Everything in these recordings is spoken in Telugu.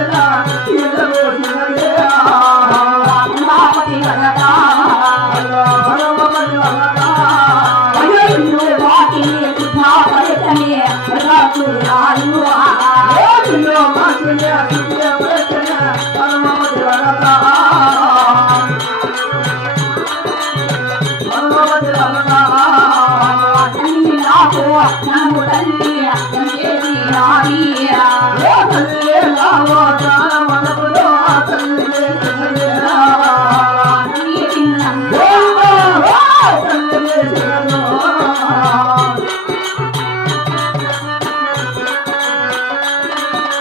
Yeah. الله سنڌي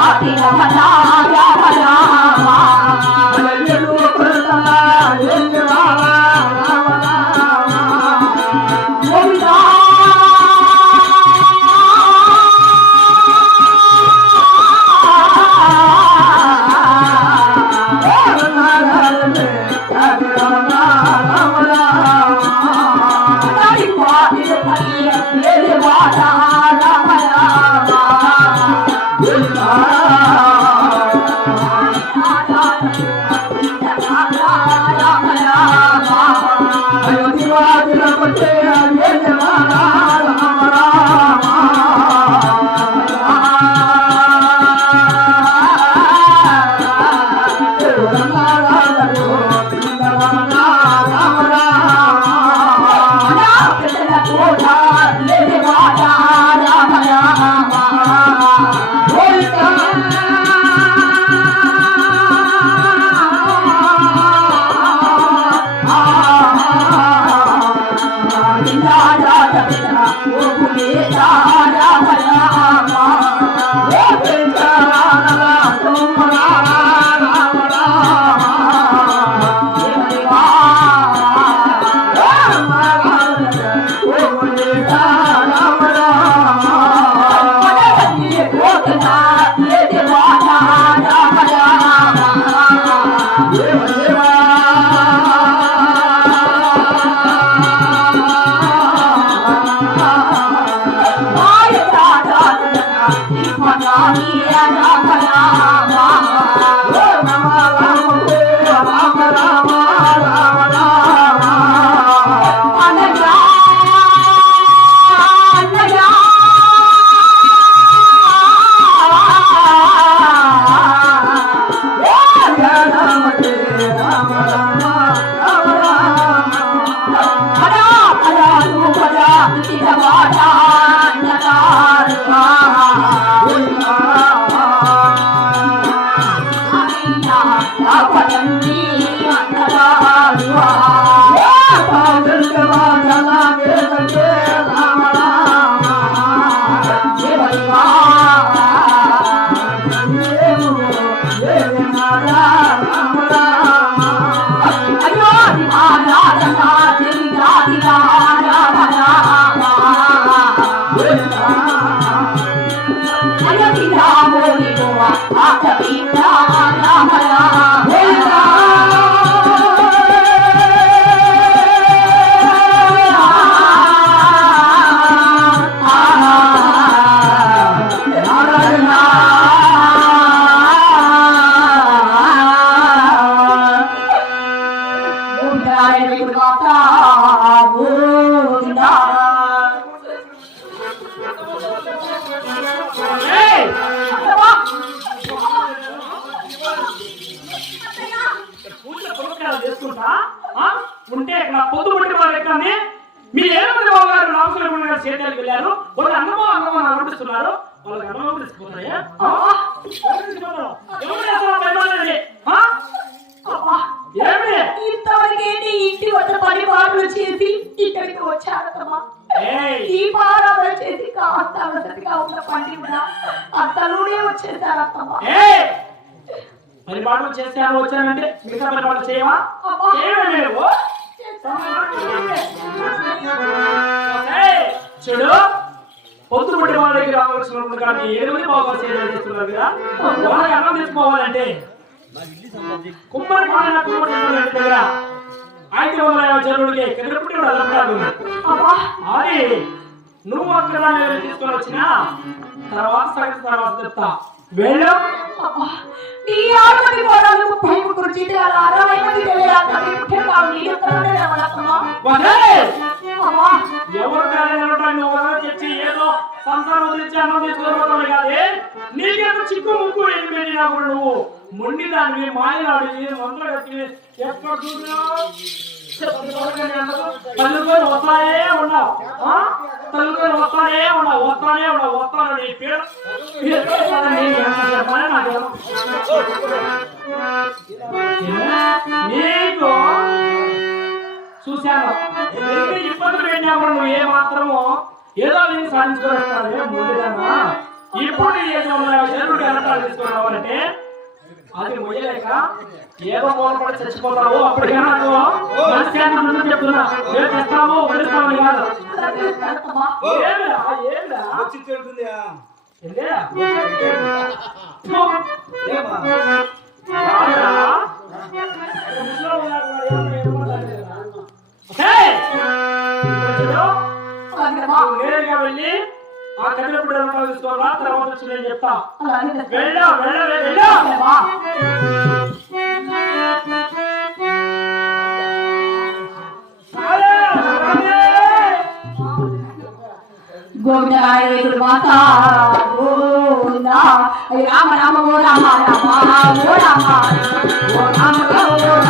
好地我们换 Thank you. ఆ? ఉంటే ఇక్కడ పొద్దు పుట్టి వాళ్ళ ఎక్కడనే మీరు రామకృష్ణ వెళ్ళారు. వాళ్ళు అన్నమో అన్నమో అని అనిపిస్తున్నారు వాళ్ళకి అన్నమో తీసుకుపోతాయా? ఇంతవరకేంటి ఇంటి వద్ద పని పాటలు చేసి ఇక్కడికి వచ్చారమ్మా పారాలు చేసి కాస్త వసతిగా ఉన్న పండి కూడా అత్తలునే పాటలు చేస్తాను వచ్చానంటే మిగతా పాటలు చేయవా చూడు పొద్దు పుట్టి వాళ్ళ దగ్గర రావాల్సిన కానీ ఎనిమిది బాగా చేస్తున్నారు కదా. వాళ్ళకి అన్నం తీసుకోవాలంటే కుమ్మరి పాలన కుమ్మరి దగ్గర ఐదు వందల యాభై చెరువులకి కిందపుట్టి అలపడాదు అబ్బా. అది నువ్వు అక్కడ తీసుకొని వచ్చిన? తర్వాత తర్వాత చెప్తా. వెళ్ళు. అబ్బా నీ ఆడపడి కోడలు ముప్పై ముగ్గురు జీతాలు అరవై మంది తెలియాలి? అది ముఖ్యం కాదు నీ ఎవరు తెచ్చి ఏదో సంసారం వదిలించి అన్నం తీసుకోవడం కాదే? నీకేదో చిక్కు ముక్కు పెట్టినప్పుడు నువ్వు మొండి దానివి మాయలాడివి మంత్రగతివి ఎక్కడ చూసినా తల్లుకొని వస్తానే ఉన్నావు ఆ? తల్లుకొని వస్తానే ఉన్నావు వస్తానే ఉన్నావు వస్తాను నీ పేరు. పేరు? నీకు చూశాను. ఇబ్బందులు పెట్టినప్పుడు నువ్వు ఏ మాత్రము ఏదో నేను సాధించుకోవాలి ఇప్పుడు నీ ఏదో జరుడు ఎలక్ట్రాలు తీసుకున్నావంటే అది మొయ్యలేక ఏదో మూలపడి చచ్చిపోతావు అప్పటికైనా నాకు మనశ్శాంతి చెప్తున్నా ఏం చేస్తావు వదిలిస్తావు కాదు నేరుగా వెళ్ళి ఆ కదిలిప్పుడు తీసుకోవాలా తర్వాత వచ్చి నేను చెప్తా. వెళ్ళా వెళ్ళా వెళ్ళా! గోవిందాయ మాత గోవింద రామ రామ ఓ రామ రామ ఓ రామ ఓ రామ రామ